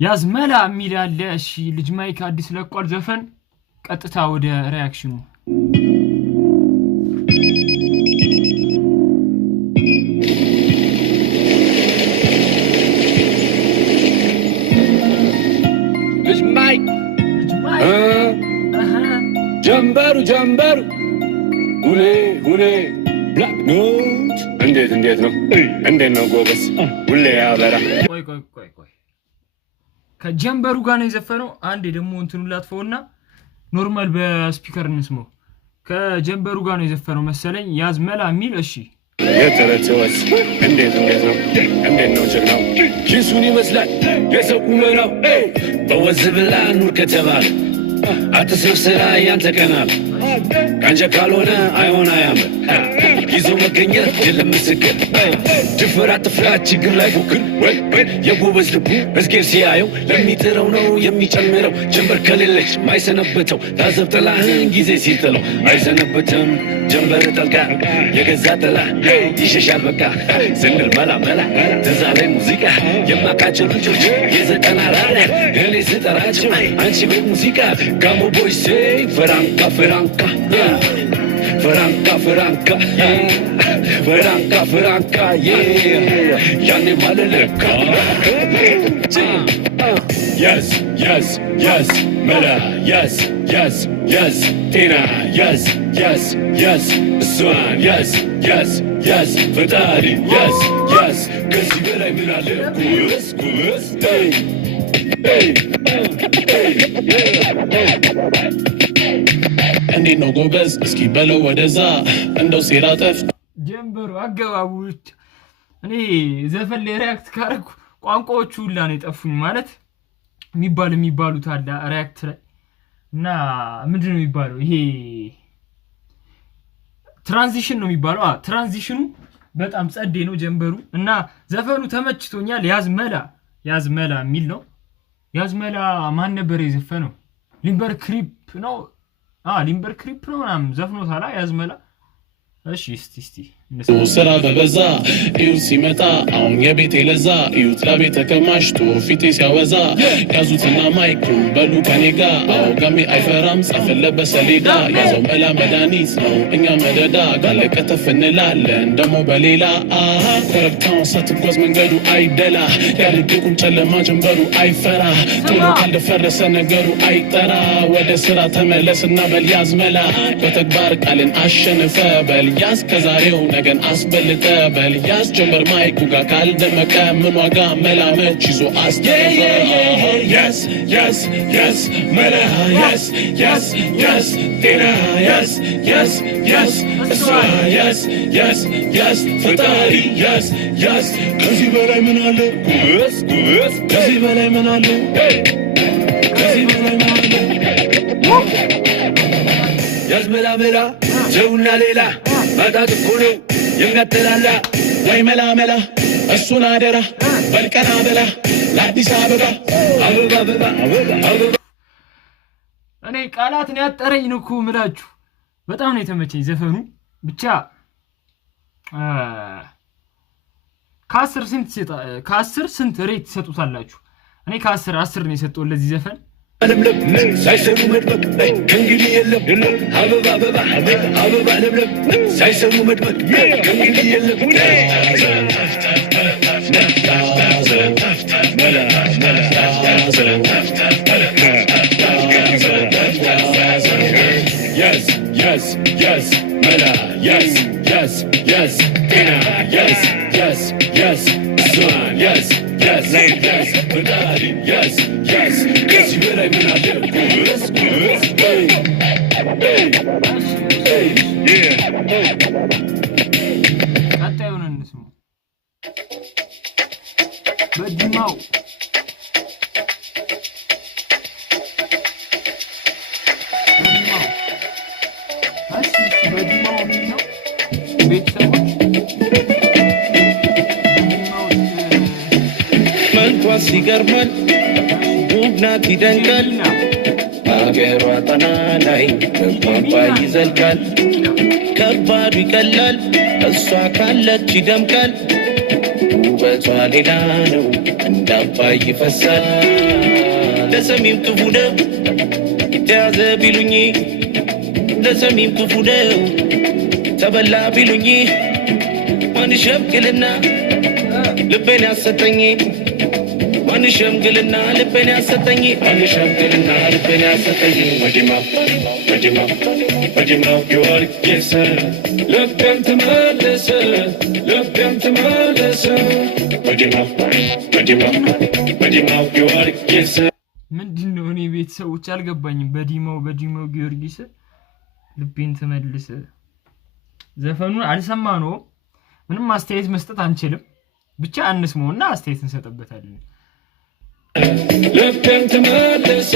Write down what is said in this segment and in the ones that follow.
ያዝመላ የሚል አለ። እሺ ልጅ ማይክ አዲስ ለቋል ዘፈን። ቀጥታ ወደ ሪአክሽኑ ልጅ ማይክ ጀምበሩ ሁኔ ብላክ ኖት እንዴት ነው ጎበስ ሁሌ ያበራ። ቆይ ከጀምበሩ ጋር ነው የዘፈነው። አንዴ ደግሞ እንትኑ ላጥፈውና ኖርማል በስፒከር እንስማው። ከጀምበሩ ጋር ነው የዘፈነው መሰለኝ ያዝመላ የሚል። እሺ የተረተወስ እንዴት ነው ጀግናው ኪሱን ይመስላል የሰው ቁመናው በወዝ ብላ ኑር ከተባለ አትስብ ስራ ያንተ ቀናል ካንጀ ካልሆነ አይሆን አያምር ይዞ መገኘት የለም ምስክር ድፍር አትፍራ ችግር ላይ ፉክር የጎበዝ ልቡ እዝጌር ሲያየው ለሚጥረው ነው የሚጨምረው ጀንበር ከሌለች ማይሰነበተው ታዘብ ጥላህን ጊዜ ሲጥለው አይሰነበትም ጀንበር ጠልቃ የገዛ ጥላ ይሸሻል በቃ ስንል መላ ትዛ ላይ ሙዚቃ የማቃቸው ልጆች የዘጠና ራለ እኔ ስጠራቸው አንቺ ቤት ሙዚቃ ጋሞ ቦይሴ ፍራንካ ያኔ ማለለካ yes መላ yes ጤና yes እሷን yes ፈጣሪ yes ከዚህ በላይ ምን አለ ጉስ እንዴ ነው ጎበዝ እስኪ በለው ወደዛ እንደው ሲራጠፍ ጀምበሩ አገባቡት። እኔ ዘፈን ላይ ሪአክት ካረኩ ቋንቋዎቹ ሁላ ነው የጠፉኝ። ማለት የሚባሉት አለ ሪአክት ላይ እና ምንድነው የሚባለው? ይሄ ትራንዚሽን ነው የሚባለው። ትራንዚሽኑ በጣም ጸዴ ነው ጀምበሩ እና ዘፈኑ ተመችቶኛል። ያዝመላ የሚል ነው። ያዝመላ ማን ነበር የዘፈነው? ሊምበር ክሪፕ ነው። ሊምበር ክሪፕ ነው ምናምን ዘፍኖታል ያዝመላ። እሺ እስቲ ስራ በበዛ እዩት ሲመጣ አሁን የቤቴ ለዛ እዩት ለቤት ተከማችቶ ፊቴ ሲያወዛ ያዙትና ማይኩን በሉ ከኔ ጋ አውጋሜ አይፈራም ጻፈለት በሰሌዳ ያዘው መላ መድኃኒት ነው እኛ መደዳ ጋለቀ ተፍ እንላለን ደሞ በሌላ ኮረብታውን ስትጓዝ መንገዱ አይደላ ያልድቁም ጨለማ ጀንበሩ አይፈራ ቶሎ ካልደፈረሰ ነገሩ አይጠራ ወደ ስራ ተመለስና በል ያዝመላ በተግባር ቃልን አሸንፈ በል ያዝ ከዛሬው ነገን አስበልጠ በል ያዝ ጀምበር ማይኩ ጋር ካልደመቀ ምን ዋጋ መላመች ይዞ አስተፈ yes መላ yes ጤና yes እሷ yes ፈጣሪ yes ከዚህ በላይ ምን አለ ጉስ ከዚህ በላይ ምን አለ ያዝመላ ጀውና ሌላ ማጣት እኮ ነው የሚያተላላ ወይ መላ እሱን አደራ በልቀና በላ ለአዲስ አበባ እኔ ቃላት ነው ያጠረኝ ነው እኮ ምላችሁ። በጣም ነው የተመቸኝ ዘፈኑ። ብቻ ከ10 ስንት ሬት ትሰጡታላችሁ? እኔ ከ10 ነው የሰጠው ለዚህ ዘፈን። ሳይሰሩ መድመቅ ከእንግዲህ የለም አበባ ለምለም ሳይሰሩ መድመቅ ከእንግዲህ የለም yes መላ yes ጤና yes እሷን yes ፈጣሪ yes ከዚህ በላይ ምን አለ ጉስ ቀጣዩን እንስማ። በዲማው ነው ቤተሰቦች መልኳ ሲገርመን ውብ ናት ይደንቃል አገሯ ጣና ላይ በቋንቋ ይዘልቃል ከባዱ ይቀላል እሷ ካለች ይደምቃል ውበቷ ሌላ ነው እንደ አባይ ይፈሳል ለሰሚም ክፉ ነው ተያዘ ቢሉኝ ለሰሚም ክፉ ነው ተበላ ቢሉኝ ማን ሸምግልና ልቤን ያሰጠኝ ማን ሸምግልና ልቤን ያሰጠኝ ማን ሸምግልና ልቤን ያሰጠኝ ወዲማ ጊዮርጊስ ልቤን ተመለሰ ወዲማ ጊዮርጊስ ምንድነው? እኔ ቤተሰቦች አልገባኝም። በዲማው ጊዮርጊስ ልቤን ተመልሰ ዘፈኑን አልሰማነው። ምንም አስተያየት መስጠት አንችልም። ብቻ አንስመውና አስተያየት እንሰጥበታለን። ልቤን ተመለሰ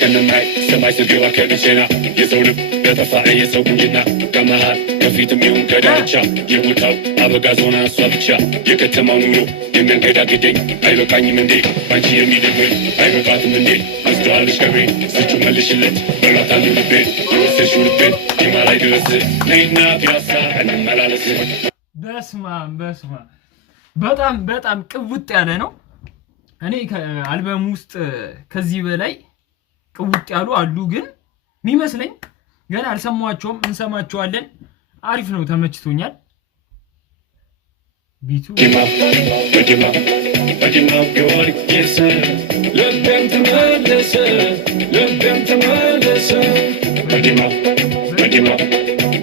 ከነማይ ሰማይ ስቢዋ ከብቼና የሰው ልብ ለጠፋ የሰው ቁንጅና ከመሃል ከፊትም ይሁን ከዳርቻ የቦታው አበጋዝ ሆና እሷ ብቻ የከተማው ኑሮ የሚያንገዳግደኝ አይበቃኝም እንዴ አንቺ የሚደግመኝ አይበቃትም እንዴ አስተዋልሽ ከቤ ስጩ መልሽለት በሏታሉ ልቤን የወሰድሽው ልቤን ዲማ ላይ ድረስ ነይና ፒያሳ እንመላለስ። በስማ በጣም ቅውጥ ያለ ነው። እኔ ከአልበም ውስጥ ከዚህ በላይ ቅውጥ ያሉ አሉ፣ ግን የሚመስለኝ ገና አልሰማቸውም። እንሰማቸዋለን። አሪፍ ነው፣ ተመችቶኛል። ቢቱ በዲማ ጊዮርጊስ ልቤን ተመለሰ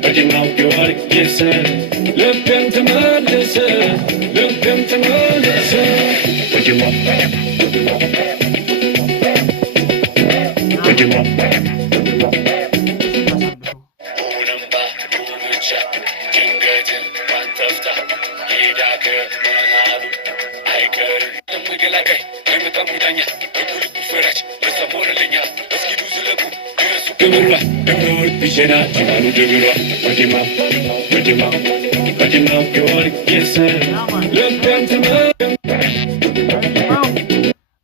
በዲማ ጊዮርጊስ ልቤን ተመለሰ በዲማ ሆነምባ ሆኖቻ ድንገትን ባንተፍታ ሄዳከ መሃሉ አይቀር ለመገላጋይ አይመጣም ጉዳኛ በኩልኩ ፈራጅ ለሰሞረለኛ እስኪዱ ዝለቁ ድረሱ ግብሯ ደምረወርቅ ቢሸና ጅማኑ ድብሯ በዲማ ጊዮርጊስ ልቤን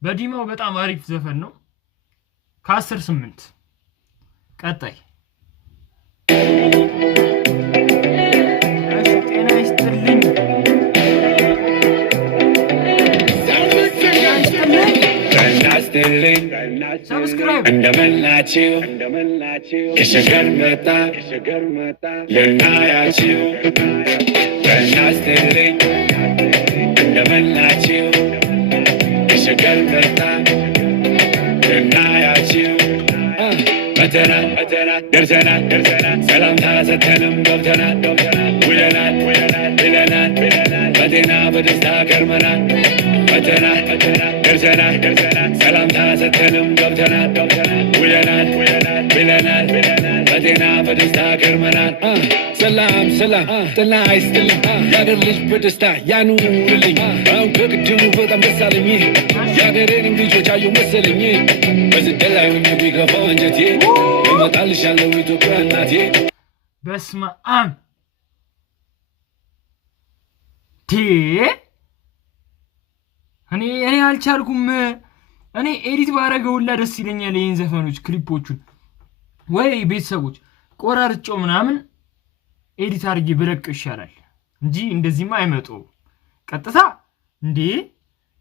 በዲማው በጣም አሪፍ ዘፈን ነው። ከ10-8 ቀጣይ ጤና ይስጥልኝ። ሰብስክራይብ እንደመላችሁ ከሸገር መጣ ልናያችሁ እናስትልኝ እንደመላችሁ ከሸገር መጣ ልናያችሁ መተናል ደርሰናል ሰላምታ ሰተንም ገብተናል ውለናል ብለናል በጤና በደስታ ከርመናል መተናል ደርሰናል ሰላምታ ሰተንም ገብተናል ውለናል ብለናል በጤና በደስታ ከርመናል። ሰላም ጤና ይስጥልኝ ያገር ልጅ በደስታ ያኑርልኝ። አሁን ከቅድሙ በጣም ደስ አለኝ ያገሬንም ልጆች አየሁ መሰለኝ በስደት ላይ ሆኜ ቢገፋው አንጀቴ እመጣልሻለሁ ኢትዮጵያ እናቴ። በስመ አብ እኔ አልቻልኩም። እኔ ኤዲት ባረገውላ ደስ ይለኛል ይሄን ዘፈኖች ክሊፖቹን ወይ ቤተሰቦች ቆራርጬው ምናምን ኤዲት አድርጌ ብለቅ ይሻላል እንጂ እንደዚህማ አይመጡ ቀጥታ እንዴ።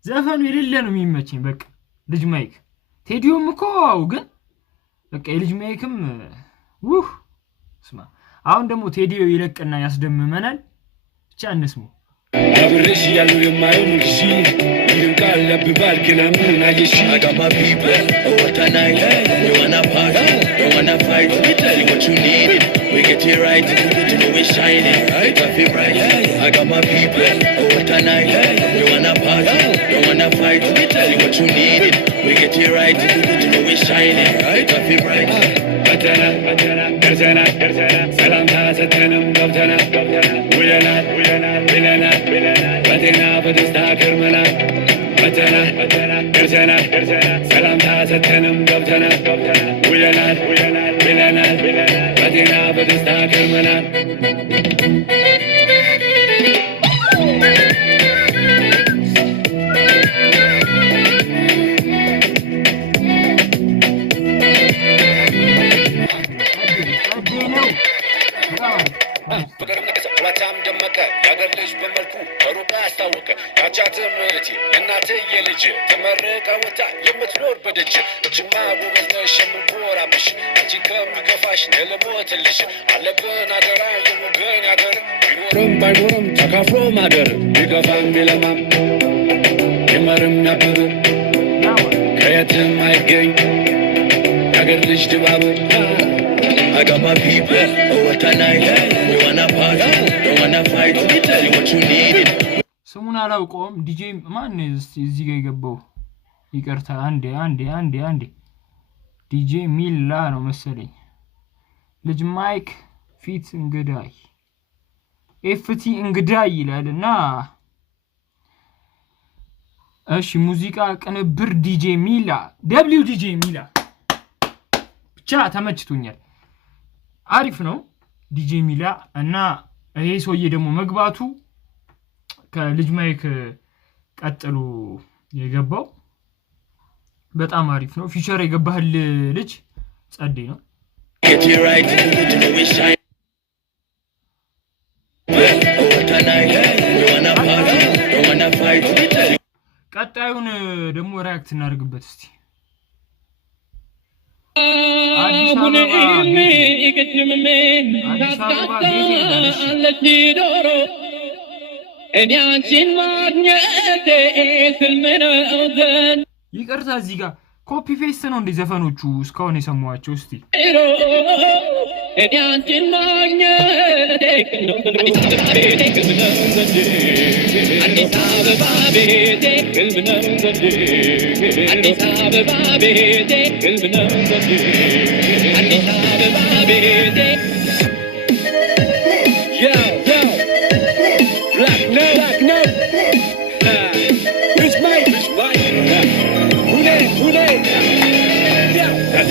ዘፈኑ የሌለ ነው የሚመቸኝ። በቃ ልጅ ማይክ ቴዲዮም እኮ ግን በቃ የልጅ ማይክም ስማ። አሁን ደግሞ ቴዲዮ ይለቅና ያስደምመናል። ብቻ እንስሙ። አብረሽ ያለው የማየው ንግሺ ይህን ቃል ለብባል ግን ምን አየሽ? I got my people, what a night. You wanna party, you wanna fight. Tell you what you need, we get it right. You know we're shining, right? I feel bright. I got my people, what a night. You wanna party, you wanna fight. Tell you what you need, we get it right. You know we're shining, right? I feel bright. መተናል ደርሰናል ሰላምታ ሰተንም ገብተናል ውለናል ብለናል በጤና በደስታ ከርመናል። መተናል ደርሰናል ሰላምታ ሰተንም ገብተናል ውለናል ብለናል በጤና በደስታ ከርመናል። አልተመቻትም እህቴ እናትዬ ልጅ ተመረቀ ወጣ የምትኖር በደጅ እጅማ ጎበዝ ነሽ የምንኮራብሽ አንቺ ከሚከፋሽ ለሞትልሽ አለብን አደራ የወገን ያደር ቢኖርም ባይኖርም ተካፍሎ ማደር ቢከፋም ቢለማም ይመርም ያብብ ከየትም አይገኝ ያገር ልጅ ድባብ I got my people, what a night. We wanna party, don't wanna fight. Tell you what you need. ስሙን አላውቀውም። ዲጄ ማን እዚህ ጋር የገባው? ይቅርታ አንዴ ዲጄ ሚላ ነው መሰለኝ። ልጅ ማይክ ፊት እንግዳይ ኤፍቲ እንግዳይ ይላልና እሺ ሙዚቃ ቅንብር ዲጄ ሚላ ደብሊው ዲጄ ሚላ ብቻ ተመችቶኛል። አሪፍ ነው ዲጄ ሚላ እና ይሄ ሰውዬ ደግሞ መግባቱ ከልጅ ማይክ ቀጥሎ የገባው በጣም አሪፍ ነው። ፊቸር የገባህል ልጅ ጸዴ ነው። Get it right, you know we shine. What a night. We wanna party, don't wanna fight. ቀጣዩን ደግሞ ሪአክት እናደርግበት እስቲ። አዲስ አበባ ይቅርታ እዚህ ጋር ኮፒ ፔስት ነው እንደ ዘፈኖቹ እስካሁን የሰማኋቸው። እስቲ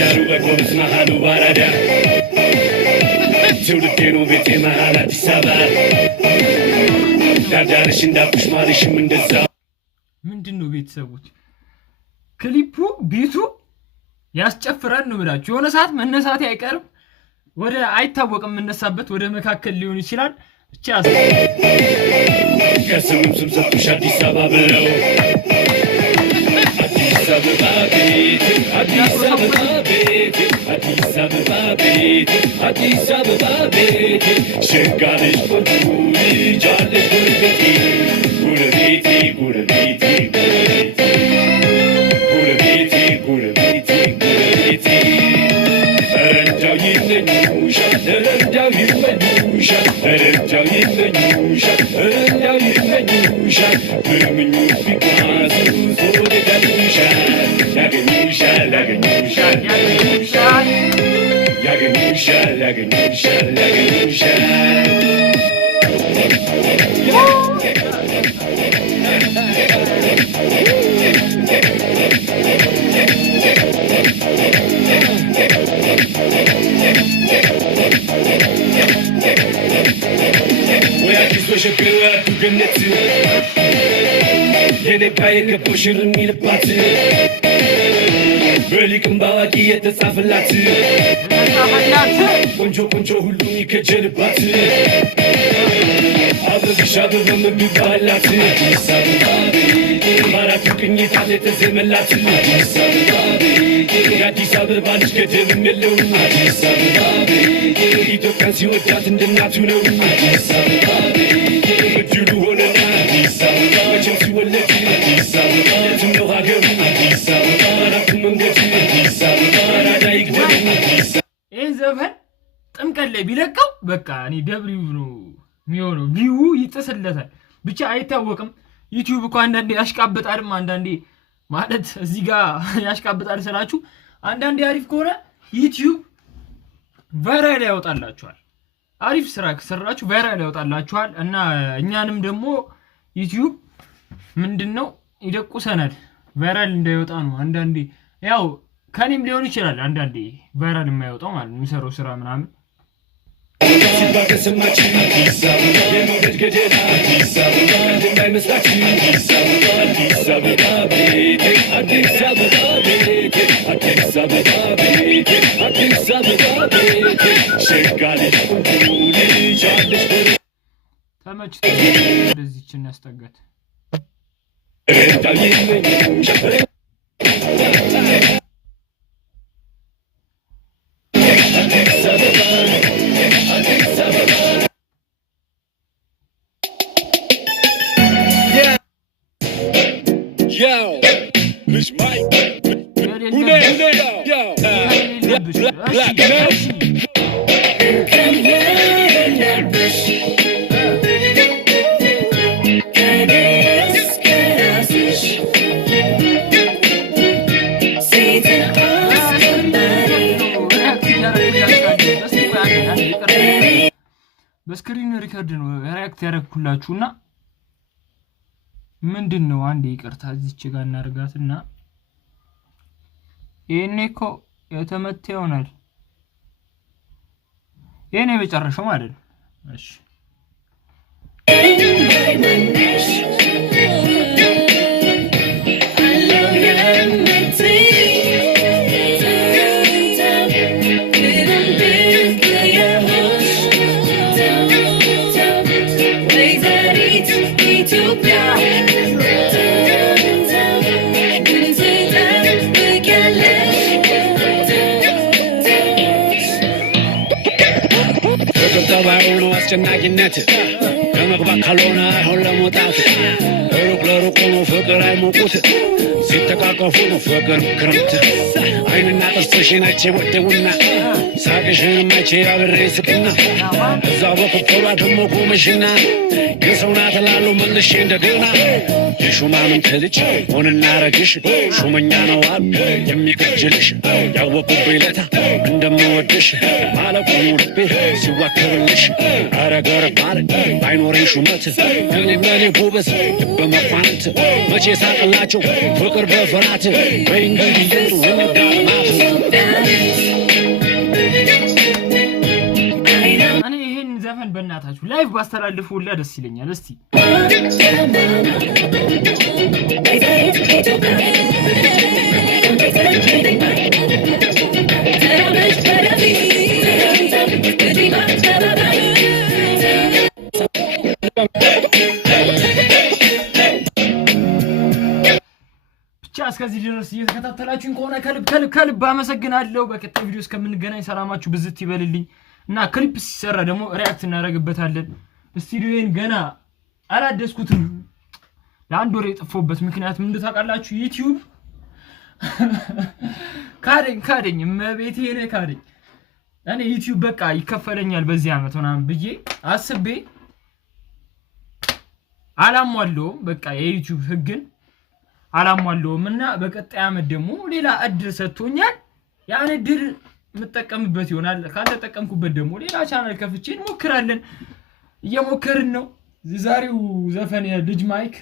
ዳሩ በቆምስ መሃሉ ባራዳ ትውልዴ ነው ቤቴ መሃል አዲስ አበባ ዳዳርሽ እንዳልኩሽ ማሪሽም እንደዛ። ምንድነው ቤተሰቦች ክሊፑ ቢቱ ያስጨፍራል ነው ብላችሁ የሆነ ሰዓት መነሳት አይቀርም። ወደ አይታወቅም መነሳበት ወደ መካከል ሊሆን ይችላል። ብቻ ከስሙም ስም ሰጡሽ አዲስ አበባ ብለው አዲስ አበባ ቤት አዲስ አበባ ቤት አዲስ አበባ ቤት አዲስ አበባ ቤት ሸጋ ልጅ ቆንጆ ልጅ አለሽ ጎረቤቴ ጎረቤቴ ጎረቤቴ ጎረቤቴ ጎረቤቴ ረዳው ይለኙሻል ረዳው ይለኙሻል ረዳው ይለኙሻል ረዳው ይለኙሻል በምኞት ቢጓዙ ዞር ያገኙሻል ያገኙሻል ያገኙሻል ያገኙሻል ያገኙሻል ያገኙሻል ያገኙሻል ወሸገቱ ገነት የነቃ የገባው ሽር የሚልባት በሊቅም ባዋቂ የተጻፈላት ቆንጆ ቆንጆ ሁሉ ይከጀልባት አበብሽ አበበ የሚባላት አዲስ አበባ በአራቱ ቅኝት የተዜመላት አዲስ አበባ የአዲስ አበባ ልጅ ገደብም የለው አዲስ አበባ ኢትዮጵያን ሲወዳት እንደናቱ ነው አዲስ አበባ እድሉ ሆነና አዲስ አበባ መቼም ሲወለድ አዲስ አበባ የትም ነው ሀገሩ አዲስ አበባ አራቱ መንገዱ አዲስ አበባ አራዳ ይግደሉ አዲስ ይህን ዘፈን ጥምቀት ላይ ቢለቀው በቃ እኔ ደብሊው ነው የሚሆነው። ቪው ይጥስለታል። ብቻ አይታወቅም። ዩቲዩብ እኮ አንዳንዴ ያሽቃበጣልም አንዳንዴ ማለት እዚህ ጋር ያሽቃበጣል ስላችሁ አንዳንዴ አሪፍ ከሆነ ዩቲዩብ ቫይራል ያወጣላችኋል። አሪፍ ስራ ከሰራችሁ ቫይራል ያወጣላችኋል እና እኛንም ደግሞ ዩቲዩብ ምንድነው ይደቁሰናል። ቫይራል እንዳይወጣ ነው አንዳንዴ ያው ከኔም ሊሆን ይችላል አንዳንዴ ቫይራል የማይወጣው ማለት ነው የሚሰራው ስራ ምናምን ሲባል ሰማችሁ አዲስ አበባ የመውደድ ገደል አዲስ አበባ እንዳይመስላችሁ አዲስ አበባ አዲስ አበባ ቤቴ አዲስ አበባ ቤቴ አዲስ አበባ ቤቴ አዲስ አበባ ቤቴ ሸጋ ልጅ ቆንጆ ልጅ አለሽ ተመችቶ ወደዚህችን ያስጠጋት በስክሪን ሪከርድ ነው ሪአክት ያደረኩላችሁና ምንድነው አንዴ ይቅርታ እዚች ጋር እናርጋትና ይሄኔኮ የተመተ ይሆናል የኔ መጨረሻው ማለት ነው እሺ ጠባዩን አስጨናቂነት ለመግባት ካልሆነ አይሆን ለመውጣት ሩቅ ለሩቅ ነው ፍቅር አይሞቁት ሲተቃቀፉ ነው ፍቅር ክረምት አይንና ጥርስሽን አይቼ ወደውና ሳቅሽን ማይቼ አብሬ ስቅና እዛ በኩፈሯ ደሞ ቆመሽና የሰው ናት እላለሁ መልሼ እንደገና የሹማምንት ልጅ ሆንና ረግሽ ሹመኛ ነው አሉ የሚከጅልሽ ያወቁብኝ ለታ እንደምወድሽ ማለቁኑ ልቤ ሲዋከብልሽ አረገር ባል አይኖረኝ ሹመት እኔም ለኔ ጎበዝ በመኳንት መቼ ሳቅላቸው ፍቅር በፍራት በእንግዲህ ይሩ ወዳማት እኔ ይሄን ዘፈን በእናታችሁ ላይቭ ባስተላልፉ ሁላ ደስ ይለኛል እስቲ ብቻ እስከዚህ ድረስ እየተከታተላችሁኝ ከሆነ ከልብ አመሰግናለሁ በቀጣይ ቪዲዮ እስከምንገናኝ ሰላማችሁ ብዝት ይበልልኝ እና ክሊፕ ሲሰራ ደግሞ ሪአክት እናደርግበታለን ስቱዲዮን ገና አላደስኩትም ለአንድ ወር የጠፋሁበት ምክንያት ምን እንደታውቃላችሁ ዩቲዩብ ካደኝ መቤቴ ካደኝ እኔ ዩቲዩብ በቃ ይከፈለኛል በዚህ አመት ምናምን ብዬ አስቤ አላሟለውም በቃ የዩቲዩብ ህግን አላሟለውም እና በቀጣይ አመት ደግሞ ሌላ እድል ሰጥቶኛል ያን እድል መጠቀምበት ይሆናል ካልተጠቀምኩበት ደግሞ ሌላ ቻናል ከፍቼ እንሞክራለን እየሞከርን ነው ዛሬው ዘፈን የልጅ ማይክ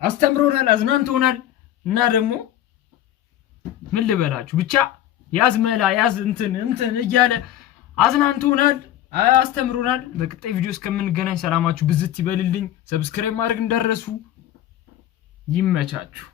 አስተምሮናል አዝናንቶናል እና ደግሞ ምን ልበላችሁ ብቻ ያዝ መላ ያዝ እንትን እያለ አዝናንቶናል አስተምሮናል በቀጣይ ቪዲዮ እስከምንገናኝ ሰላማችሁ ብዝት ይበልልኝ ሰብስክራይብ ማድረግ እንዳትረሱ ይመቻችሁ